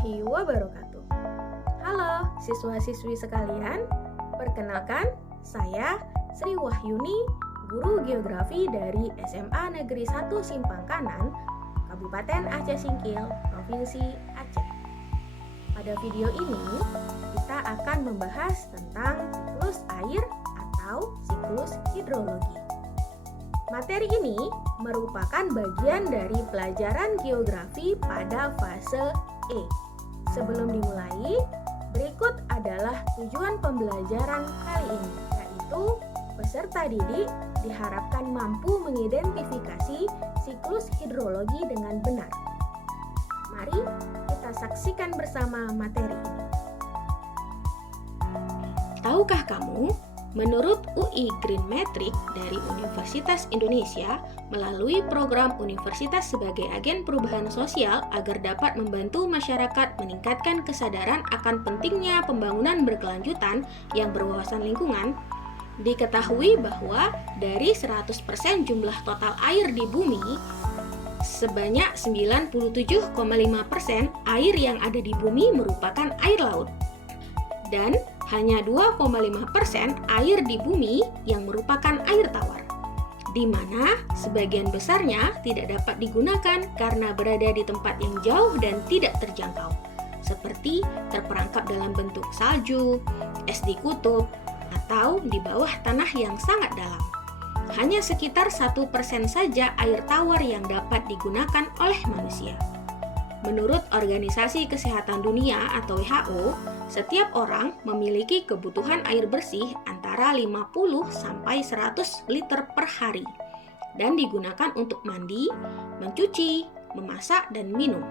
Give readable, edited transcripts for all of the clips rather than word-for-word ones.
warahmatullahi wabarakatuh. Halo siswa-siswi sekalian, perkenalkan saya Sri Wahyuni, guru geografi dari SMA Negeri 1 Simpang Kanan, Kabupaten Aceh Singkil, Provinsi Aceh. Pada video ini, kita akan membahas tentang siklus air atau siklus hidrologi. Materi ini merupakan bagian dari pelajaran geografi pada fase E. Sebelum dimulai, berikut adalah tujuan pembelajaran kali ini, yaitu peserta didik diharapkan mampu mengidentifikasi siklus hidrologi dengan benar. Mari kita saksikan bersama materi ini. Tahukah kamu, menurut UI Green Metric dari Universitas Indonesia melalui program Universitas sebagai agen perubahan sosial agar dapat membantu masyarakat meningkatkan kesadaran akan pentingnya pembangunan berkelanjutan yang berwawasan lingkungan, diketahui bahwa dari 100% jumlah total air di bumi, sebanyak 97,5% air yang ada di bumi merupakan air laut. Dan hanya 2,5% air di bumi yang merupakan air tawar, di mana sebagian besarnya tidak dapat digunakan karena berada di tempat yang jauh dan tidak terjangkau, seperti terperangkap dalam bentuk salju, es di kutub, atau di bawah tanah yang sangat dalam. Hanya sekitar 1% saja air tawar yang dapat digunakan oleh manusia. Menurut Organisasi Kesehatan Dunia atau WHO, setiap orang memiliki kebutuhan air bersih antara 50 sampai 100 liter per hari dan digunakan untuk mandi, mencuci, memasak, dan minum.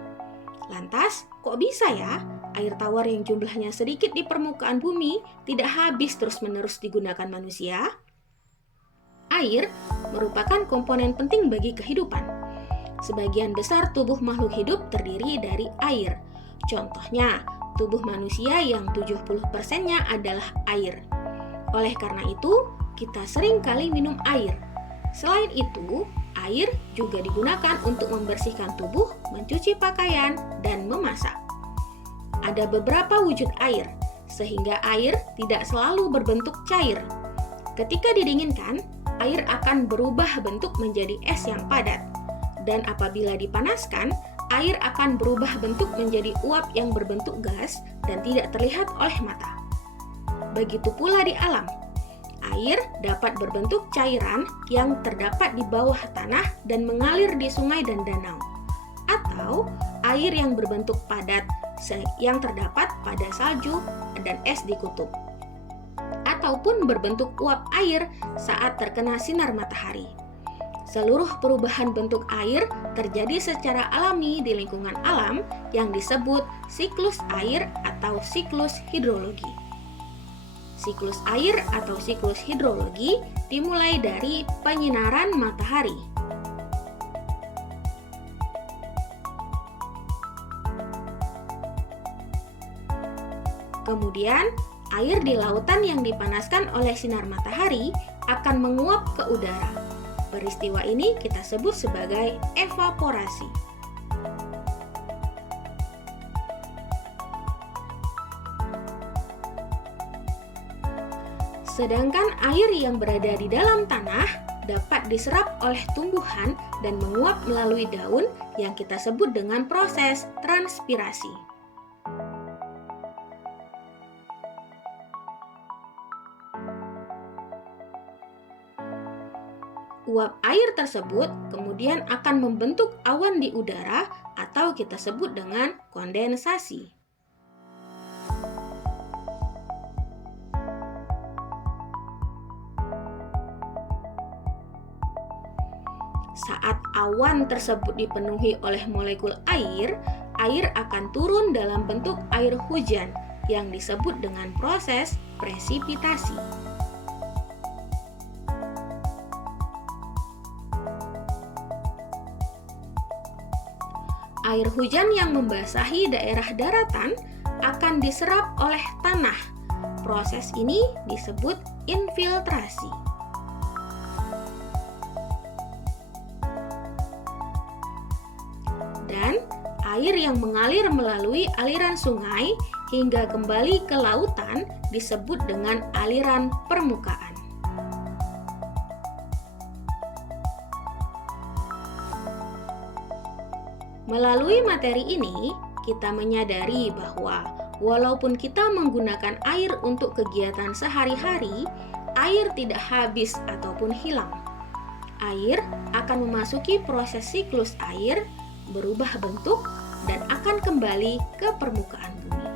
Lantas, kok bisa ya air tawar yang jumlahnya sedikit di permukaan bumi tidak habis terus-menerus digunakan manusia? Air merupakan komponen penting bagi kehidupan. Sebagian besar tubuh makhluk hidup terdiri dari air. Contohnya, tubuh manusia yang 70%-nya adalah air. Oleh karena itu, kita sering kali minum air. Selain itu, air juga digunakan untuk membersihkan tubuh, mencuci pakaian, dan memasak. Ada beberapa wujud air, sehingga air tidak selalu berbentuk cair. Ketika didinginkan, air akan berubah bentuk menjadi es yang padat. Dan apabila dipanaskan, air akan berubah bentuk menjadi uap yang berbentuk gas dan tidak terlihat oleh mata. Begitu pula di alam. Air dapat berbentuk cairan yang terdapat di bawah tanah dan mengalir di sungai dan danau. Atau air yang berbentuk padat yang terdapat pada salju dan es di kutub. Ataupun berbentuk uap air saat terkena sinar matahari. Seluruh perubahan bentuk air terjadi secara alami di lingkungan alam yang disebut siklus air atau siklus hidrologi. Siklus air atau siklus hidrologi dimulai dari penyinaran matahari. Kemudian, air di lautan yang dipanaskan oleh sinar matahari akan menguap ke udara. Peristiwa ini kita sebut sebagai evaporasi. Sedangkan air yang berada di dalam tanah dapat diserap oleh tumbuhan dan menguap melalui daun yang kita sebut dengan proses transpirasi. Uap air tersebut kemudian akan membentuk awan di udara atau kita sebut dengan kondensasi. Saat awan tersebut dipenuhi oleh molekul air, air akan turun dalam bentuk air hujan yang disebut dengan proses presipitasi. Air hujan yang membasahi daerah daratan akan diserap oleh tanah. Proses ini disebut infiltrasi. Dan Air yang mengalir melalui aliran sungai hingga kembali ke lautan disebut dengan aliran permukaan. Melalui materi ini, kita menyadari bahwa walaupun kita menggunakan air untuk kegiatan sehari-hari, air tidak habis ataupun hilang. Air akan memasuki proses siklus air, berubah bentuk, dan akan kembali ke permukaan bumi.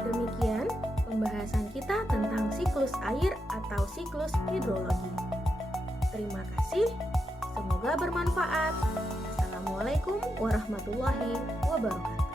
Demikian pembahasan kita tentang siklus air atau siklus hidrologi. Terima kasih, semoga bermanfaat. Assalamualaikum warahmatullahi wabarakatuh.